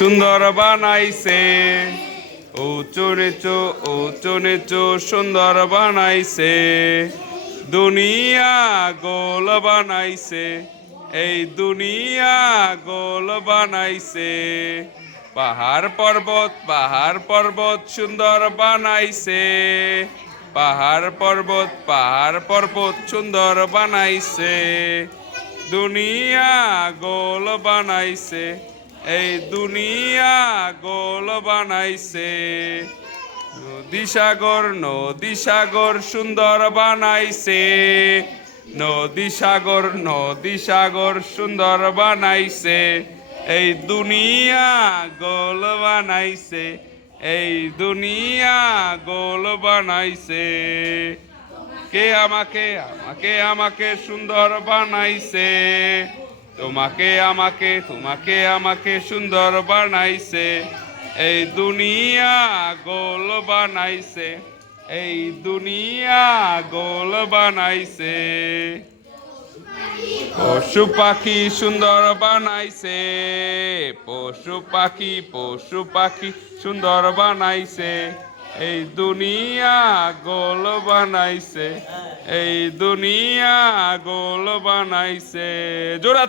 সুন্দর বানাইছে। উঁচু নিচু সুন্দর বানাইছে। দুনিয়া গোল বানাইছে, এই দুনিয়া গোল বানাইছে। পাহাড় পর্বত সুন্দর বানাইছে। পাহাড় পর্বত সুন্দর বানাইছে। দুনিয়া গোল বানাইছে, এই দুনিয়া গোল বানাইছে। নদী সাগর সুন্দর বানাইছে। নদী সাগর সুন্দর বানাইছে। এই দুনিয়া গোল বানাইছে, এই দুনিয়া গোল বানাইছে। কে আমাকে সুন্দর বানাইছে। তোমাকে আমাকে সুন্দর বানাইছে। এই দুনিয়া গোল বানাইছে, এই দুনিয়া গোল বানাইছে। পশু পাখি সুন্দর বানাইছে। পশু পাখি সুন্দর বানাইছে। এই দুনিয়া গোল বানাইছে, এই দুনিয়া গোল বানাইছে। জোরে